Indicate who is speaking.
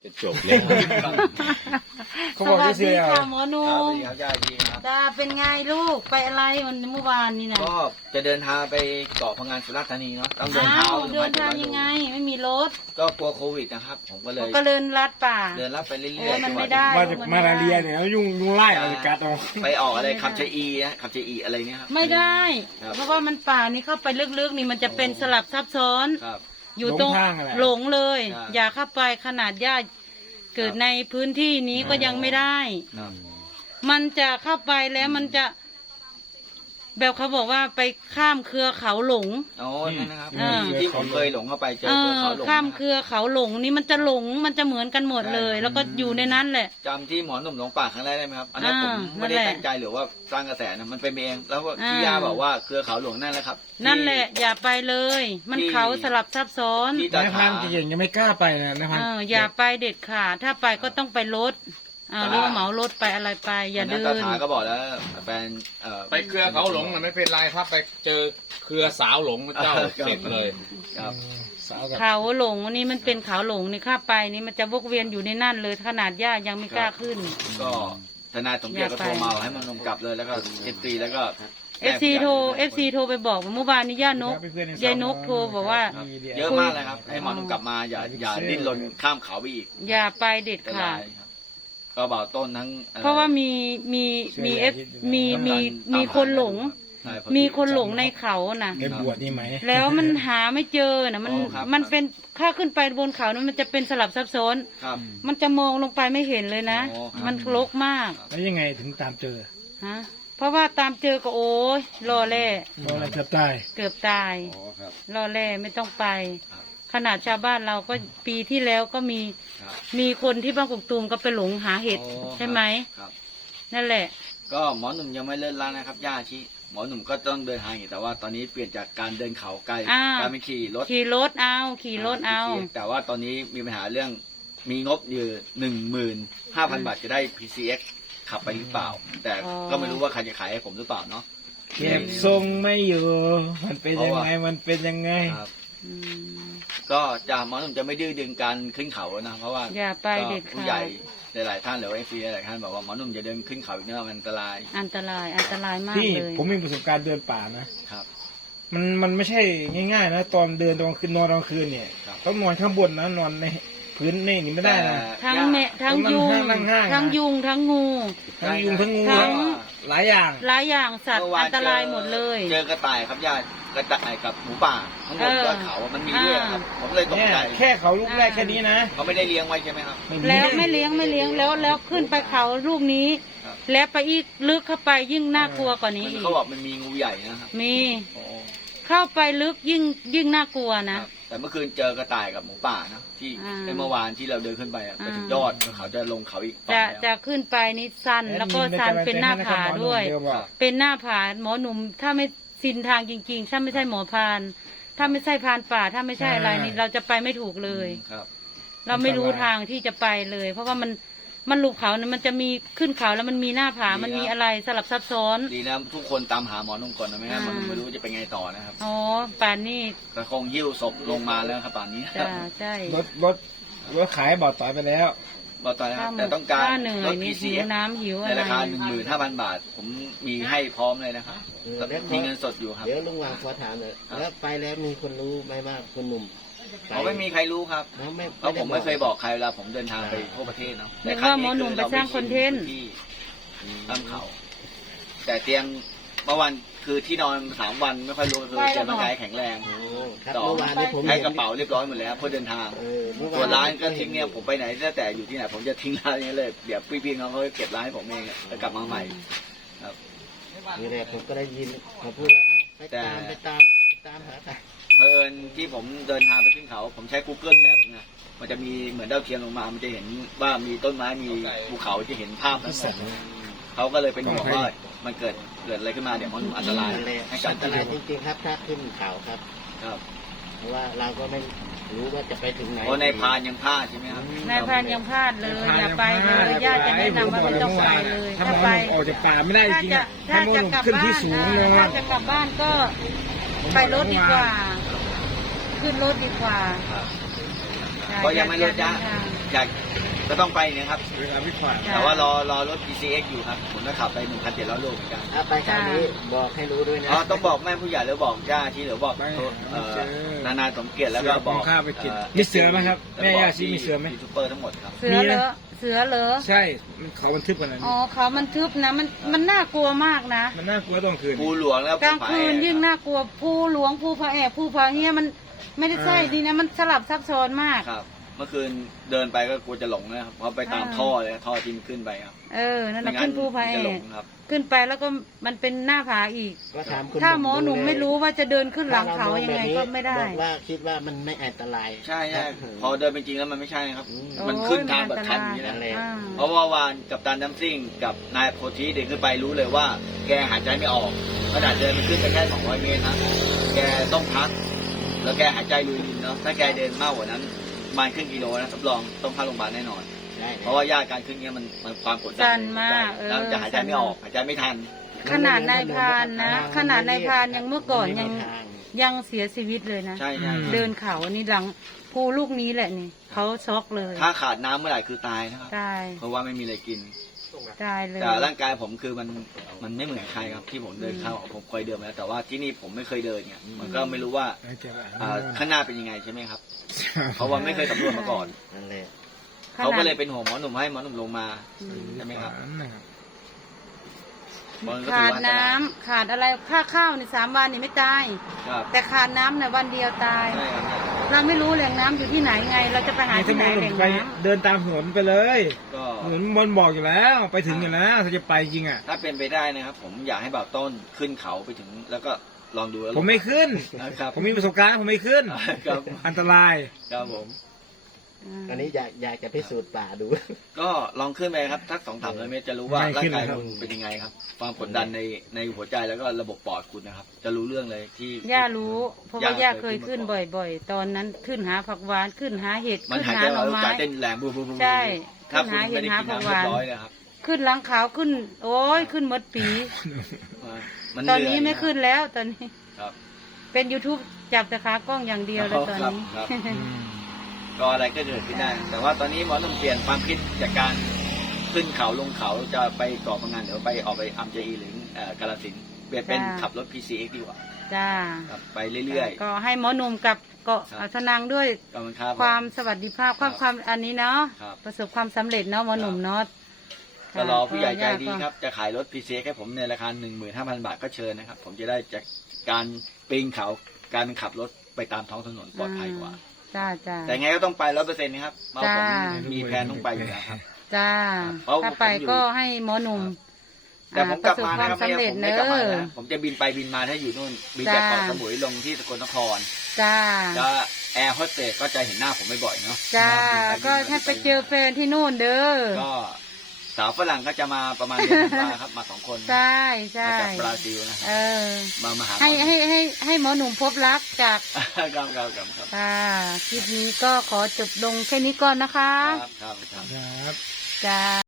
Speaker 1: จะจบแล้ว
Speaker 2: เขาบอกว่า
Speaker 3: ส
Speaker 2: เสีย
Speaker 3: วัสดีค่ะหมอหนุ่ม
Speaker 4: ครับย่าดีครับ
Speaker 3: จ้าเป็นไงลูกไปอะไรวันเมื่อวานนี่นะ
Speaker 4: ก็จะเดินทางไปเกาะพังงานสุราษฎร์ธานีเนาะต้องเดิน
Speaker 3: อ้า
Speaker 4: เท้าว
Speaker 3: เดินทางยังไงไม่มีรถ
Speaker 4: ก็กลัวโควิดนะครับผมก็เลย
Speaker 3: ก็เดินลัดป่า
Speaker 4: เดินลัดไปเรื่อยๆ
Speaker 3: โอ้มันไม่
Speaker 4: จังหวั
Speaker 3: ได้
Speaker 2: มาจากมาลาเรียเนี่ยยุงไล่เอาไปกัดเอา
Speaker 4: ไปออกอะไรคำชะอีนะคำชะอีอะไรเนี่ยครับ
Speaker 3: ไม่ได้
Speaker 4: ครับ
Speaker 3: เพราะว่ามันป่านี่เข้าไปลึกๆนี่มันจะเป็นสลับซับซ้อน
Speaker 4: ครับ
Speaker 3: อยู่ตรงหลงเลย
Speaker 4: ใช่
Speaker 3: อย่าเข้าไปขนาดญาติเกิดในพื้นที่นี้ก็ยังไม่ได้
Speaker 4: ครับ
Speaker 3: มันจะเข้าไปแล้วมันจะ แบบเขาบอกว่าไปข้ามเครือเขาหลง
Speaker 4: โอ้นั่นนะครับ
Speaker 3: อ่า
Speaker 4: ที่ผมเคยหลงเข้าไปเจอ
Speaker 3: เอ
Speaker 4: ตัว
Speaker 3: อ
Speaker 4: เขาหลง
Speaker 3: ข้าม
Speaker 4: นะ
Speaker 3: เครือเขาหลงนี่มันจะหลงมันจะเหมือนกันหมดเลย แล้วก็อยู่ในนั้นแหละ
Speaker 4: จำที่หมอหนุ่มหลงป่าครั้งแรกได้ไหมครับอันนั้นผม
Speaker 3: นั่
Speaker 4: ไม่
Speaker 3: น
Speaker 4: ได้
Speaker 3: แหละ
Speaker 4: ตั้งใจหรือว่าสร้างกระแสนะมันเป็นเองแล้วก็ที่
Speaker 3: อ่า
Speaker 4: ย่าบอกว่าเครือเขาหลงนั่นแหละครับ
Speaker 3: นั่นแหละ อย่าไปเลย มันเขาสลับซับซ้อน
Speaker 4: ที่ตาน
Speaker 2: ายพั
Speaker 4: ถาน
Speaker 2: เก่งยังไม่กล้าไปนะพัน
Speaker 3: อย่าไปเด็ดขาดถ้าไปก็ต้องไปรถหรือว่าเหมารถไปอะไรไป อย่า
Speaker 4: นั้น
Speaker 3: เดิ
Speaker 4: ตาน ถาก็บอกแล้วแฟน
Speaker 1: ไปเครือเขาหลงน่ะไม่เป็นไรถ้าไปเจอเครือสาวหลงเจ้าเสร็จเลย
Speaker 4: ครับ
Speaker 2: สาวกับ
Speaker 3: เขาหลงนี่มันเป็นเขาหลงนี่ข้าไปนี่มันจะวกเวียนอยู่ในนั่นเลยขนาดย่ายังไม่กล้าขึ้น
Speaker 4: ก็ทนายสมเกียรติก็โทรมาให้มันลงกลับเลยแล้วก็เอฟซีแล้วก็
Speaker 3: FC โทรไปบอกว่าเมื่อวานนี้ย่านกยายนกโทรบอกว่า
Speaker 4: เยอะมากเลยครับให้หมอนุ่มกลับมาอย่าดิ้นรนข้ามเขาไปอีก
Speaker 3: อย่าไปเด็ด
Speaker 4: แต่
Speaker 3: ขา
Speaker 4: ลา
Speaker 3: ด
Speaker 4: ยครับก็บอกต้นทั้ง
Speaker 3: เพราะว่ามีคนหลง
Speaker 4: ใช่
Speaker 3: มีคนหลงในเขาน่ะ
Speaker 2: แกบวชนี่ไหม
Speaker 3: แล้วมันหาไม่เจอนะมันเป็นถ้าขึ้นไปบนเขานั้นมันจะเป็นสลับซับซ้อน
Speaker 4: ครับ
Speaker 3: มันจะมองลงไปไม่เห็นเลยนะ
Speaker 4: อ๋อครับ
Speaker 3: มันรกมาก
Speaker 2: แล้วยังไงถึงตามเจอ
Speaker 3: ฮะเพราะว่าตามเจอก็โอ้ยรอแล่
Speaker 2: เพราะอะไรเกือบตาย
Speaker 3: เกือบตาย
Speaker 4: อ๋อครับ
Speaker 3: รอแล่ไม่ต้องไป
Speaker 4: ครับ
Speaker 3: ขนาดชาวบ้านเราก็ปีที่แล้วก็มี
Speaker 4: ครับ
Speaker 3: มีคนที่บ้านกกตูมก็ไปหลงหาเห็ด
Speaker 4: โอ้
Speaker 3: ใช่ไหม
Speaker 4: ครับ
Speaker 3: นั่นแหละ
Speaker 4: ก็หมอหนุ่มยังไม่เลิกล้างนะครับย่าชีหมอหนุ่มก็ต้องเดินทางอยู่แต่ว่าตอนนี้เปลี่ยนจากการเดินเขาไกลกลายเป็นขี่รถ
Speaker 3: ขี่รถเอา
Speaker 4: แต่ว่าตอนนี้มีปัญหาเรื่องมีงบอยู่15,000 บาทจะได้ PCX ขับไปหรือเปล่า แต่ก็ไม่รู้ว่าใครจะขายให้ผมหรือเปล่าเนาะ
Speaker 2: เก็บทรงไม่อยู่ มันเป็นยังไงมันเป็นยังไง
Speaker 4: ครับ
Speaker 3: อืม
Speaker 4: ก็จะหมอหนุ่มจะไม่ดื้อดึงการขึ้นเขานะเพราะว่า
Speaker 3: อย่าไปเด็ด
Speaker 4: ผู้
Speaker 3: ขา
Speaker 4: ใหญ่
Speaker 3: ด
Speaker 4: หลายๆท่านหรือว่าFC หลายๆท่านบอกว่าหมอหนุ่มจะเดินขึ้นเขาอีกเนื่อมันอันตราย
Speaker 3: อันตรายมาก
Speaker 2: พี่
Speaker 3: เลย
Speaker 2: ผมมีประสบการณ์เดินป่านะ
Speaker 4: ครับ
Speaker 2: มันไม่ใช่ง่ายๆนะตอนเดินตอนคืนนอนตอนคืนเนี่ย
Speaker 4: ครับ
Speaker 2: ต้องนอนข้างบนนะนอนในพื้นนี่ไม่ได้นะ
Speaker 3: ทั้งแม่ทั้งยุง
Speaker 2: นั่งห้างๆนะ
Speaker 3: ทั้งยุงทั้งงู
Speaker 2: ทั้งยุงทั้งงู
Speaker 3: ทั้ง
Speaker 2: หลายอย่าง
Speaker 3: หลายอย่างสัตว์
Speaker 4: เมื่ว
Speaker 3: อันตรายหมดเลย
Speaker 4: เจอกระต่ายครับญาติกระต่ายกับหมูป่าทั้งหมด
Speaker 3: เออ
Speaker 4: ยอดเขาอะมันมีด้วยครับผมเลยตก
Speaker 2: เนี่ย
Speaker 4: ใจ
Speaker 2: แค่เขาลูกแรกแค่นี้นะ
Speaker 4: เขาไม่ได้เลี้ยงไว้ใช่ไหมครับ
Speaker 3: แล้วไม่เลี้ยงแล้วขึ้นไปเขาลูกนี้
Speaker 4: ครับ
Speaker 3: แล้วไปอีกลึกเข้าไปยิ่งน่ากลัวกว่านี้อีก
Speaker 4: เขาบอกมันมีงูใหญ่นะครับ
Speaker 3: มี
Speaker 4: โอ้
Speaker 3: เข้าไปลึกยิ่งน่ากลัว
Speaker 4: ค
Speaker 3: นะ
Speaker 4: รับแต่เมื่อคืนเจอกระต่ายกับหมูป่านะที่
Speaker 3: อ่า
Speaker 4: เมื่อวานที่เราเดินขึ้นไปอะไปถึงยอดเขาจะลงเขาอีกฝั่ง
Speaker 3: จะ
Speaker 4: แล้ว
Speaker 3: จะขึ้นไปนี่สั้นแล้วก็ชันเป็นหน้าผาด้วย เป็นหน้าผาหมอหนุ่มถ้าไม่สินทางจริงๆ ถ้าไม่ใช่หมอพราน ถ้าไม่ใช่พรานป่า ถ้าไม่ใช่อะไรนี่เราจะไปไม่ถูกเลย
Speaker 4: ครับ
Speaker 3: เราไม่รู้ทางที่จะไปเลย เพราะว่ามันลูกเขาเนี่ยมันจะมีขึ้นเขาแล้วมันมีหน้าผา มันมีอะไรสลับซับซ้อน
Speaker 4: ดีนะทุกคนตามหาหมอนุ่มก่อนนะไม่งั้น
Speaker 3: อ่า
Speaker 4: หมอนุ่มไม่รู้จะเป็นไงต่อนะครับ
Speaker 3: อ๋อป่านนี้
Speaker 4: กระคงหิ้วศพลงมาแล้วครับป่านนี้
Speaker 3: จ้าใช่
Speaker 2: รถขายบ่อต่อยไปแล้ว
Speaker 4: บอกต่อนะครับแต่ต้องการ
Speaker 3: ถ้เหนื่อ
Speaker 4: ร
Speaker 3: ย
Speaker 4: ถ
Speaker 3: นี่หิว
Speaker 4: PCX
Speaker 3: น้ำหิว
Speaker 4: ใน
Speaker 3: อะไร
Speaker 4: ราคา 15,000 บาท ผมมีให้พร้อมเลยนะครับมีเงินสดอยู่ครับ
Speaker 5: เดี๋ยวลุงวางขอถามหน่อยแล้วไปแล้วมีคนรู้ไหมว่าคุณหนุ่มป
Speaker 4: เขาไม่มีใครรู้ครับ
Speaker 5: แล้วไม่
Speaker 4: เพราะผมไม่เคยบอกใครเวลาผมเดินทางไปทั่วประเทศเนาะ
Speaker 3: นึกว่าหมอหนุ่มไปสร้างคอนเทนต์
Speaker 4: ที่ตามเขา แต่เตียงเมื่อวันคือที่นอน3 วันไม่ค่อยรู้คือเตียงร่างกายแข็งแรง
Speaker 5: โอ้ครับ
Speaker 4: สอง
Speaker 5: เมื่อวานนี้ผม
Speaker 4: ให้
Speaker 5: เห็น
Speaker 4: กระเป๋าเรียบร้อยหมดแล้วเพื่อเดินทาง
Speaker 5: เมื่อว
Speaker 4: ส่วนร้านก็ทิ้งเนี่ยผมไปไหนตั้งแต่อยู่ที่ไหนผมจะทิ้งร้านนี้เลยเดี๋ยวพี่ๆน้องเขาเก็บร้านให้ผมเองแล้วกลับมาใหม่
Speaker 5: นี่แหละผมก็ได้ยินเขาพูดว่าอ้าวไปตามหาแต่
Speaker 4: เพอิญที่ผมเดินทางไปขึ้นเขาผมใช้ Google Map นะมันจะมีเหมือนดาวเทียมลงมา มันจะเห็นว่ามีต้นไม้มีภูเขาจะเห็นภาพทั้งหมดเขาก็เลยเป็นห่วงว่ามันเกิดอะไรขึ้นมาเดี๋ยวมันอันตราย
Speaker 5: นั่นแหละ
Speaker 4: ให้กับ
Speaker 5: อันตรายจริงๆครับถ้าขึ้นเขาครับ
Speaker 4: ครับ
Speaker 5: เพราะว่าเราก็ไม่รู้ว่าจะไปถึงไหน
Speaker 4: เพราะในพานยังพลาดใช่ไหมครับ
Speaker 3: นายพรานยังพลาดเลยอย่าไปเลยญาติจะแนะนำว่าไม่ต้องไปเลย
Speaker 2: ถ้า
Speaker 3: ถ้า
Speaker 2: หมอ
Speaker 3: ไป
Speaker 2: ออกจากป่าไม่ได้จ
Speaker 3: ถ้า
Speaker 2: ริง
Speaker 3: จะ
Speaker 2: อ่ะ
Speaker 3: ถ้า
Speaker 2: ให้หมอ
Speaker 3: จะ
Speaker 2: หนุ่ม
Speaker 3: กลับ
Speaker 2: ขึ้น
Speaker 3: บ้า
Speaker 2: ที่
Speaker 3: น
Speaker 2: สูงเลย
Speaker 3: ถ้าจะกลับบ้านก็ไปรถดีกว่า ขึ้นรถดีกว่า
Speaker 4: ครับ
Speaker 3: ใช่
Speaker 4: ก็ยังไม่ลด
Speaker 3: อย่า
Speaker 4: ย่า
Speaker 3: เดินทาง
Speaker 4: อยากก็ต้องไปเนี่ยครับ
Speaker 2: เวลาไม่ผ่าน
Speaker 4: แต่ว่ารอรถ PCX อยู่ครับผมก็ขับไป 1,700 โลเหมือนกัน
Speaker 5: ถ้าไปคราวนี้บอกให้รู้ด้วยนะ
Speaker 4: อ๋อต้องบอกแม่ผู้ใหญ่หรือบอกย่าที่หรือบอกนาสมเกียรติแล้วก็บอก
Speaker 2: ข้าไปกินมีเสือไหมครับแม่ย่าชีมีเสือไหม
Speaker 4: ยูทูบเบอร์ทั้งหมดครับ
Speaker 3: เสือเหรอเสือเหรอ
Speaker 2: ใช่มันเขาบันทึกกันนะ
Speaker 3: อ๋อเขามันทึบนะมันน่ากลัวมากนะ
Speaker 2: มันน่ากลัวต้องคืน
Speaker 4: ภูหลวงแล้ว
Speaker 3: กลางคืนยิ่งน่ากลัวภูหลวงภูพระแอกภูพระเฮียมันไม่ได้ใช่ดีนะมันสลับซับซ้อนมาก
Speaker 4: ครับ เมื่อคืนเดินไปก็กลัวจะหลงนะครับเพราะไปตามท่อเลยท่อที่มันขึ้นไปครับ
Speaker 3: นั่นแหละขึ้นภูพระแอ
Speaker 4: จะหล
Speaker 3: ก
Speaker 4: งครับ
Speaker 3: ขึ้นไปแล้วก็มันเป็นหน้าผาอีก
Speaker 5: ก็ถามคุณ
Speaker 3: ถ้าหมอหนุ่มไม่รู้ว่าจะเดินขึ้นหลังเขายังไงก็ไม่ได้
Speaker 5: บอกว่าคิดว่ามันไม่อันตราย
Speaker 4: ใช่ใช่
Speaker 5: ครับ
Speaker 4: พอเดินเป็นจริงแล้วมันไม่ใช่ครับ
Speaker 5: อืม
Speaker 4: มันขึ้นทางแบบชันอย่างนี้
Speaker 5: โอ้
Speaker 4: นะ
Speaker 5: ยมันอันตราย
Speaker 4: เพราะว่าวานกับตันน้ำซิ่งกับนายโพธิเดินขึ้นไปรู้เลยว่า แกหายใจไม่ออกขนาดเดินไปขึ้นไปแค่200 เมตรนะแกต้องพัก แล้วแกหายใจลุยดินเนาะถ้าแกเดินมากกว่านั้นประมาณครึ่งกิโลนะรับรองต้องเข้าโรงพยาบาลแน่นอน
Speaker 5: ได้
Speaker 4: เพราะว่าญาติการขึ้นเนี้ยมันความกดดั
Speaker 3: สั่
Speaker 4: น
Speaker 3: นมาก
Speaker 4: แล้วจะหายใจไม่ออกหายใจไม่ทัน
Speaker 3: ขนาดนายพรานนะขนาดนายพรานยังเมื่อก่อนยังเสียชีวิตเลยนะ
Speaker 4: ใช่ใช่
Speaker 3: เดินเขาอันนี้หลังภูลูกนี้แหละนี่เขาช็อกเลย
Speaker 4: ถ้าขาดน้ำเมื่อไหร่คือตายนะครับ
Speaker 3: ตาย
Speaker 4: เพราะว่าไม่มีอะไรกิน
Speaker 3: ตายเลย
Speaker 4: แต่ร่างกายผมคือมันไม่เหมือนใครครับที่ผมเดินเข้าผมเคยเดินมาแล้วแต่ว่าที่นี่ผมไม่เคยเดินไงมันก็ไม่รู้ว่าข้างหน้าเป็นยังไงใช่ไหมครับ เพราะว่าไม่เคยสำรวจมาก่อน
Speaker 5: นั่นแหละ
Speaker 4: เขาก็เลยเป็นห่วงหมอหนุ่มให้หมอหนุ่มลงมาใช่ไหมครับหมอหนุ่มก็ถื
Speaker 3: ขา
Speaker 4: อ
Speaker 3: ด
Speaker 4: ว่าอันต
Speaker 3: น้ำ
Speaker 4: ราย
Speaker 3: ขาดอะไรค่าข้าวใน3 วันนี่ไม่ตาย
Speaker 4: ครับ
Speaker 3: แต่ขาดน้ำเนี่ยวันเดียวตาย
Speaker 4: ใช่ครับ
Speaker 3: เราไม่รู้แหล่งน้ำอยู่ที่ไหนไง เราจะไปหา
Speaker 2: นี่
Speaker 3: ที่
Speaker 2: ถ้า
Speaker 3: ไหน
Speaker 2: มอง
Speaker 3: แหล่ง
Speaker 2: ไป
Speaker 3: น้
Speaker 2: เดินตามถนนไปเลย
Speaker 4: ก็
Speaker 2: ถนนบนบอกอยู่แล้วไปถึงอยู่แล้วถ้าจะไปจริงอ่ะ
Speaker 4: ถ้าเป็นไปได้นะครับ ผมอยากให้บ่าวต้นขึ้นเขาไปถึง แล้วก็ลองดูแล้ว
Speaker 2: ผมไม่ขึ้น
Speaker 4: นะครับ
Speaker 2: ผมมีประสบการณ์ผมไม่ขึ้น
Speaker 4: ครับ
Speaker 2: อันตราย
Speaker 4: ครับผม
Speaker 3: ำ
Speaker 5: อันนี้อยากจะพิสูจน์ป่าดู
Speaker 4: ก็ลองขึ้นไปครับทัก2-300 เมตรจะรู้ว่า
Speaker 2: ไม่
Speaker 4: ร่า
Speaker 2: ขึ้
Speaker 4: ง
Speaker 2: น
Speaker 4: กาย
Speaker 2: เลยครับ
Speaker 4: คุณเป็นยังไงครับความกดดันในหัวใจแล้วก็ระบบปอดคุณนะครับ จะรู้เรื่องเลยที่
Speaker 3: ย่ารู้ เพราะว่าย่าเคยขึ้นบ่อยๆ ตอนนั้นขึ้นหาผักหวานขึ้นหาเห็ด
Speaker 4: มัน
Speaker 3: ขึ้น
Speaker 4: หาย
Speaker 3: หา
Speaker 4: ใจ
Speaker 3: หน่อ
Speaker 4: ว่า
Speaker 3: ไม้
Speaker 4: ใจเต้นแรงบูบูบู
Speaker 3: ใช่
Speaker 4: ถ้า
Speaker 3: ขึ้น
Speaker 4: คุณ
Speaker 3: หาเห็
Speaker 4: ไม่
Speaker 3: ด
Speaker 4: ได้
Speaker 3: หา
Speaker 4: กิน
Speaker 3: ผัก
Speaker 4: น้ำ
Speaker 3: ห วาน
Speaker 4: เรียบร้อยนะครับ
Speaker 3: ขึ้นหลังขาวขึ้น โอ้ยขึ้นหมดปี
Speaker 4: มัน
Speaker 3: ตอนนี้
Speaker 4: เห
Speaker 3: ไม่
Speaker 4: ยะ
Speaker 3: ขึ้นแล้วตอนนี้
Speaker 4: ครับ
Speaker 3: เป็น YouTube จับแต่ขากล้องอย่างเดียวเลยตอนนี้
Speaker 4: ครับก็อะไรก็เกิดขึ้นได้ แต่ว่าตอนนี้หมอหนุ่มเปลี่ยนความคิดจากการขึ้นเขาลงเขาจะไปเกาะพังงานเดี๋ยวไปออกไปอัมเจอีหรือกาฬสินธุ์เปลี่ยนเป็น
Speaker 3: จ้า
Speaker 4: ขับรถ PCX ดีกว่า
Speaker 3: จ้า
Speaker 4: ครับไปเรื่อย
Speaker 3: ก็ให้หมอหนุ่มกับเกาะ
Speaker 4: ครับ
Speaker 3: สนังด้วย
Speaker 4: ๆขอบคุณครับ
Speaker 3: ความสวัสดิภาพความอันนี้เนาะ
Speaker 4: ครับ
Speaker 3: ประสบความสำเร็จเนาะหมอหนุ่มเนาะ
Speaker 4: ก็รอผู้ใหญ่ใจดี
Speaker 3: ก็
Speaker 4: ครับ จะขายรถ PCX ให้ผมในราคา 15,000 บาทก็เชิญนะครับ ผมจะได้จากการปีนเขาการขับรถไปตามท้องถนนปลอดภัยกว่า
Speaker 3: จ้าจ้า
Speaker 4: แต่ไงก็ต้องไป100%นะครับเพราะผม
Speaker 3: จ้า
Speaker 4: มีแผนต้องไปอยู่แล้วครับ
Speaker 3: จ้า
Speaker 4: เพราะ
Speaker 3: ถ้าไป
Speaker 4: ผมอยู่
Speaker 3: ก็ให้หมอหนุ่ม
Speaker 4: แต่ผมกลับมา
Speaker 3: ป
Speaker 4: นะ
Speaker 3: ระ
Speaker 4: ค
Speaker 3: ส
Speaker 4: รั
Speaker 3: บบ ความสำเร็จ
Speaker 4: ผม
Speaker 3: เน
Speaker 4: ไม่
Speaker 3: อะ
Speaker 4: กลับมานะผมจะบินไปบินมาถ้าอยู่นู่นบินจาก
Speaker 3: จ้า
Speaker 4: เกาะสมุยลงที่สกลนคร
Speaker 3: จ้า
Speaker 4: จะแอร์โฮสเตสก็จะเห็นหน้าผมบ่อยๆเนาะ
Speaker 3: จ้า
Speaker 4: บิน
Speaker 3: ก็ให้ไปเจอแฟนที่นู่นเด้อ
Speaker 4: ก็สาวฝรั่งก็จะมาประมาณเดือนธันวาครับมา2 คน
Speaker 3: ใช่ใช่
Speaker 4: มาจากบราซิลนะ
Speaker 3: เออ
Speaker 4: มาหา
Speaker 3: ให้หมอหนุ่มพบรักจาก
Speaker 4: ครับครับครับ
Speaker 3: ค่ะคลิปนี้ก็ขอจบลงแค่นี้ก่อนนะคะ
Speaker 4: ครับครับ
Speaker 2: ครับ
Speaker 3: จ้า